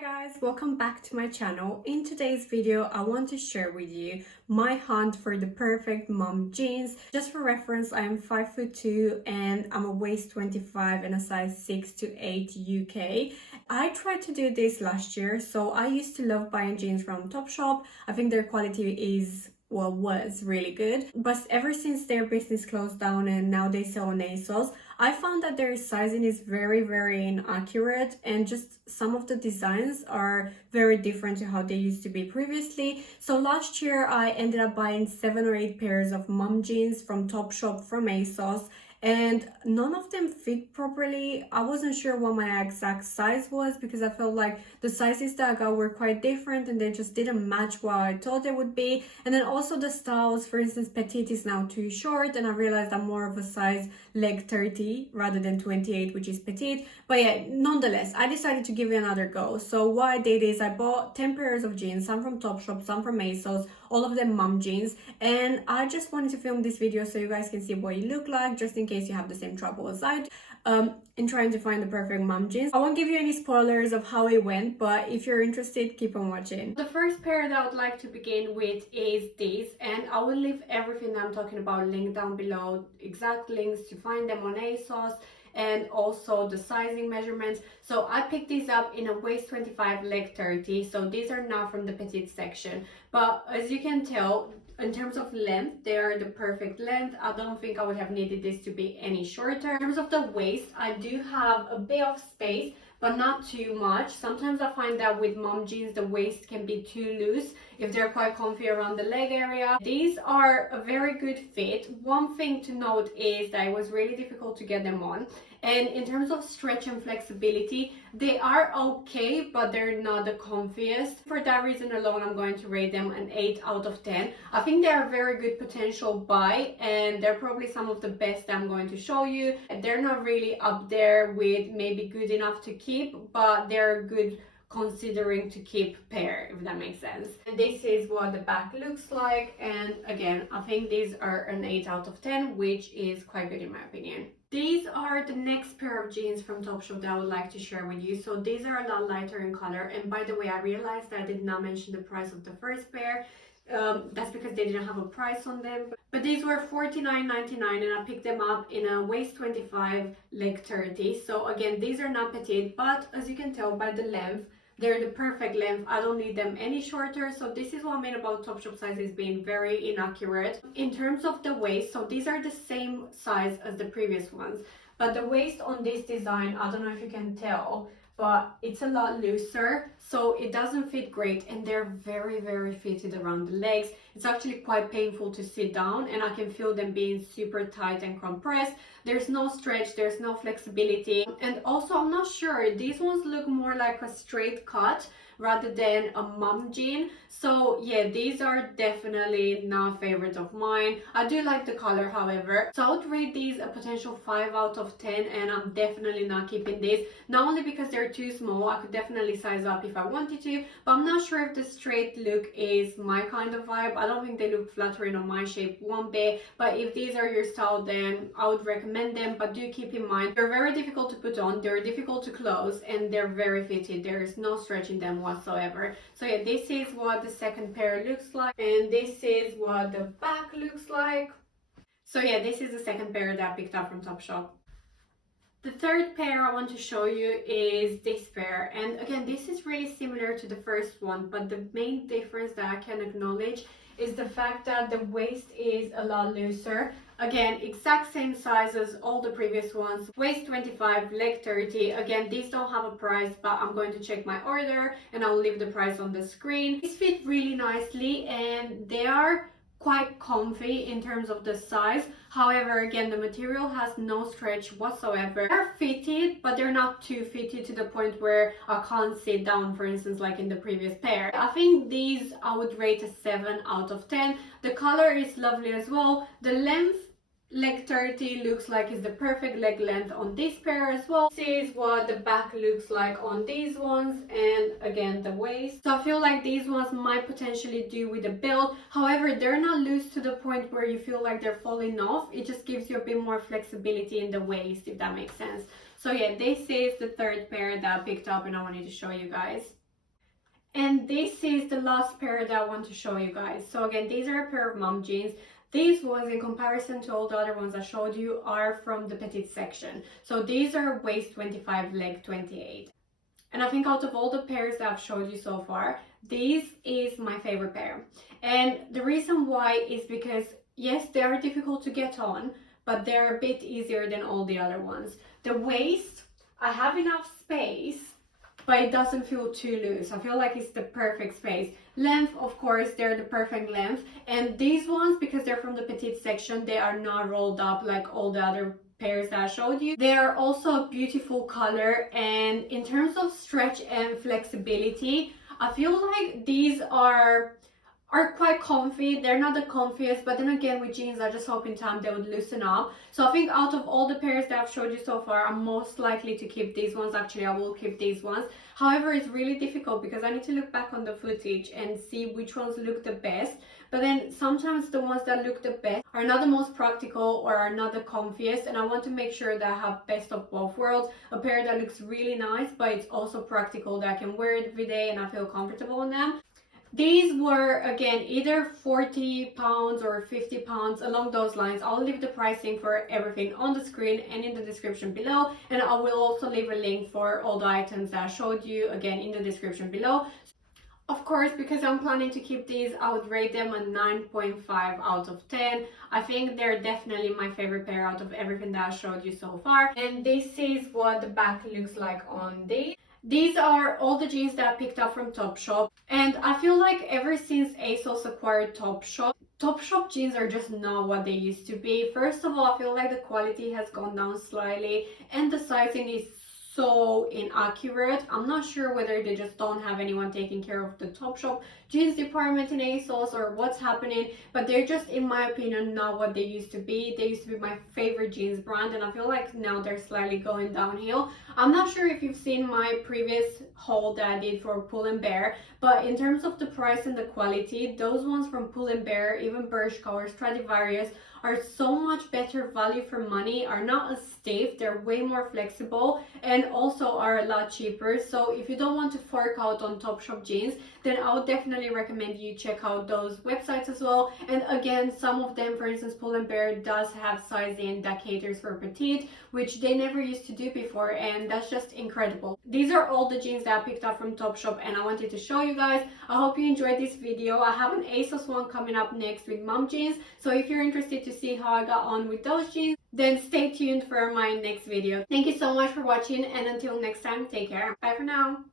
Guys, welcome back to my channel. In today's video I want to share with you my hunt for the perfect mom jeans. Just for reference, I am 5'2" and I'm a waist 25 and a size 6 to 8 UK. I tried to do this last year, so I used to love buying jeans from Topshop. I think their quality was really good, but ever since their business closed down and now they sell on ASOS, I found that their sizing is very inaccurate, and just some of the designs are very different to how they used to be previously. So last year I ended up buying 7 or 8 pairs of mom jeans from Topshop from ASOS, and none of them fit properly. I wasn't sure what my exact size was because I felt like the sizes that I got were quite different and they just didn't match what I thought they would be. And then also the styles, for instance, Petite is now too short, and I realized I'm more of a size leg 30 rather than 28, which is Petite. But yeah, nonetheless, I decided to give it another go. So what I did is I bought 10 pairs of jeans, some from Topshop, some from ASOS, all of them mom jeans, and I just wanted to film this video so you guys can see what you look like, just in case you have the same trouble as I do in trying to find the perfect mom jeans. I won't give you any spoilers of how it went, but if you're interested, keep on watching. The first pair that I would like to begin with is this, and I will leave everything that I'm talking about linked down below, exact links to find them on ASOS, and also the sizing measurements. So I picked these up in a waist 25 leg 30, so these are now from the petite section, but as you can tell, in terms of length, they are the perfect length. I don't think I would have needed this to be any shorter. In terms of the waist, I do have a bit of space, but not too much. Sometimes I find that with mom jeans, the waist can be too loose if they're quite comfy around the leg area. These are a very good fit. One thing to note is that it was really difficult to get them on. And in terms of stretch and flexibility, they are okay, but they're not the comfiest. For that reason alone, I'm going to rate them an 8 out of 10. I think they are a very good potential buy, and they're probably some of the best that I'm going to show you. They're not really up there with maybe good enough to keep, but they're good considering to keep pair, if that makes sense. And this is what the back looks like, and again, I think these are an 8 out of 10, which is quite good in my opinion. These are the next pair of jeans from Topshop that I would like to share with you. So these are a lot lighter in color, and by the way, I realized that I did not mention the price of the first pair. That's because they didn't have a price on them, but these were $49.99 and I picked them up in a waist 25 leg 30. So again, these are not petite, but as you can tell by the length, they're the perfect length. I don't need them any shorter. So this is what I mean about Topshop sizes being very inaccurate. In terms of the waist, so these are the same size as the previous ones, but the waist on this design, I don't know if you can tell, but it's a lot looser, so it doesn't fit great, and they're very fitted around the legs. It's actually quite painful to sit down, and I can feel them being super tight and compressed. There's no stretch, there's no flexibility, and also I'm not sure, these ones look more like a straight cut rather than a mom jean. So yeah, these are definitely not a favorite of mine. I do like the color, however, so I would rate these a potential 5 out of 10, and I'm definitely not keeping these, not only because they're too small. I could definitely size up if I wanted to, but I'm not sure if the straight look is my kind of vibe. I don't think they look flattering on my shape one bit, but if these are your style, then I would recommend them. But do keep in mind, they're very difficult to put on, they're difficult to close, and they're very fitted. There is no stretch in them whatsoever. So yeah, this is what the second pair looks like, and this is what the back looks like. So yeah, this is the second pair that I picked up from Topshop. The third pair I want to show you is this pair, and again, this is really similar to the first one, but the main difference that I can acknowledge is the fact that the waist is a lot looser. Again, exact same size as all the previous ones, waist 25, leg 30. Again, these don't have a price, but I'm going to check my order and I'll leave the price on the screen. These fit really nicely and they are quite comfy in terms of the size. However, again, the material has no stretch whatsoever. They're fitted, but they're not too fitted to the point where I can't sit down, for instance, like in the previous pair. I think these I would rate a 7 out of 10. The color is lovely as well. The length, leg 30, looks like it's the perfect leg length on this pair as well. This is what the back looks like on these ones, and again the waist. So I feel like these ones might potentially do with a belt. However, they're not loose to the point where you feel like they're falling off. It just gives you a bit more flexibility in the waist, if that makes sense. So yeah, this is the third pair that I picked up and I wanted to show you guys. And this is the last pair that I want to show you guys. So again, these are a pair of mom jeans. These ones, in comparison to all the other ones I showed you, are from the petite section. So these are waist 25, leg 28. And I think out of all the pairs that I've showed you so far, this is my favorite pair. And the reason why is because, yes, they are difficult to get on, but they're a bit easier than all the other ones. The waist, I have enough space, but it doesn't feel too loose. I feel like it's the perfect space. Length, of course, they're the perfect length. And these ones, because they're from the petite section, they are not rolled up like all the other pairs that I showed you. They are also a beautiful color, and in terms of stretch and flexibility, I feel like these are quite comfy. They're not the comfiest, but then again, with jeans, I just hope in time they would loosen up. So I think out of all the pairs that I've showed you so far, I'm most likely to keep these ones. Actually, I will keep these ones. However, it's really difficult because I need to look back on the footage and see which ones look the best. But then sometimes the ones that look the best are not the most practical or are not the comfiest, and I want to make sure that I have best of both worlds. A pair that looks really nice, but it's also practical, that I can wear it every day and I feel comfortable in them. These were, again, either £40 or £50, along those lines. I'll leave the pricing for everything on the screen and in the description below, and I will also leave a link for all the items that I showed you, again, in the description below. Of course, because I'm planning to keep these, I would rate them a 9.5 out of 10. I think they're definitely my favorite pair out of everything that I showed you so far. And this is what the back looks like on these. These are all the jeans that I picked up from Topshop, and I feel like ever since ASOS acquired Topshop jeans are just not what they used to be. First of all, I feel like the quality has gone down slightly, and the sizing is so inaccurate. I'm not sure whether they just don't have anyone taking care of the Topshop jeans department in ASOS or what's happening, but they're just, in my opinion, not what they used to be. They used to be my favorite jeans brand, and I feel like now they're slightly going downhill. I'm not sure if you've seen my previous haul that I did for Pull & Bear, but in terms of the price and the quality, those ones from Pull & Bear, even Bershka or Stradivarius, are so much better value for money, are not as stiff, they're way more flexible, and also are a lot cheaper. So if you don't want to fork out on Topshop jeans, then I would definitely recommend you check out those websites as well. And again, some of them, for instance, Pull & Bear does have sizing that caters for petite, which they never used to do before, and that's just incredible. These are all the jeans that I picked up from Topshop, and I wanted to show you guys. I hope you enjoyed this video. I have an ASOS one coming up next with mom jeans, so if you're interested to see how I got on with those jeans, then stay tuned for my next video. Thank you so much for watching, and until next time, take care. Bye for now.